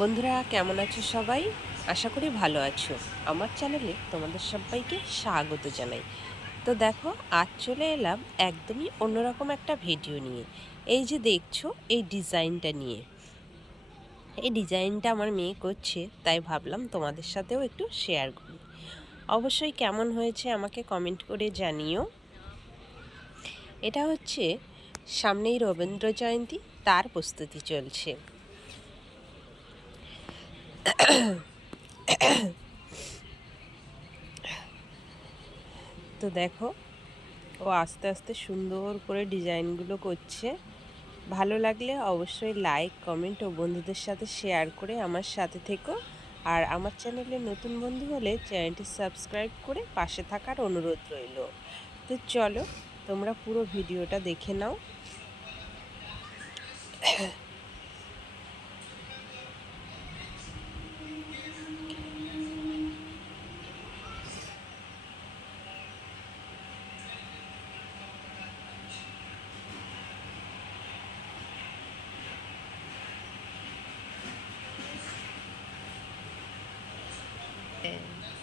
বন্ধুরা, কেমন আছো সবাই? আশা করি ভালো আছো। আমার চ্যানেলে তোমাদের সবাইকে স্বাগত জানাই। তো দেখো, আজ চলে এলাম একদমই অন্যরকম একটা ভিডিও নিয়ে। এই যে দেখছ, এই ডিজাইনটা নিয়ে। এই ডিজাইনটা আমার মেয়ে করছে, তাই ভাবলাম তোমাদের সাথেও একটু শেয়ার করি। অবশ্যই কেমন হয়েছে আমাকে কমেন্ট করে জানিও। এটা হচ্ছে সামনেই রবীন্দ্র জয়ন্তী, তার প্রস্তুতি চলছে। তো দেখো, ও আস্তে আস্তে সুন্দর করে ডিজাইনগুলো করছে। ভালো লাগলে অবশ্যই লাইক, কমেন্ট ও বন্ধুদের সাথে শেয়ার করে আমার সাথে থেকো। আর আমার চ্যানেলে নতুন বন্ধু হলে চ্যানেলটি সাবস্ক্রাইব করে পাশে থাকার অনুরোধ রইল। তো চলো, তোমরা পুরো ভিডিওটা দেখে নাও। えー